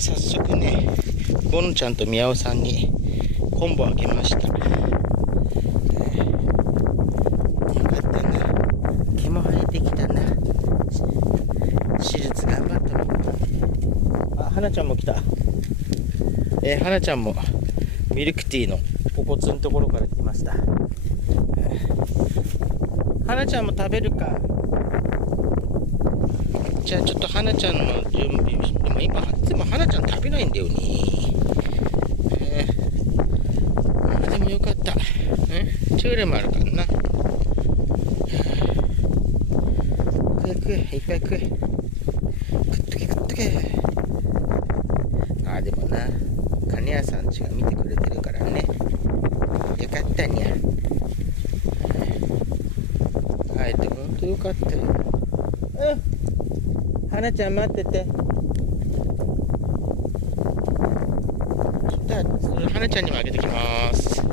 早速ね、ボノちゃんと宮尾さんにコンボあげました。よかったな。毛も生えてきたな。手術頑張ったの。あ、花ちゃんも来た。花ちゃんもミルクティーのお骨のところから来ました。花ちゃんも食べるか。じゃあちょっと花ちゃんの準備をして、でも今でも花ちゃん食べないんだよね。でもよかった。チューレもあるからな。食え食え、いっぱい食え。食っとけ食っとけ。でもな、金谷さんちが見てくれてるからね。よかったにゃ。会えてほんとよかったよ。花ちゃん待ってて。花ちゃんにもあげてきます。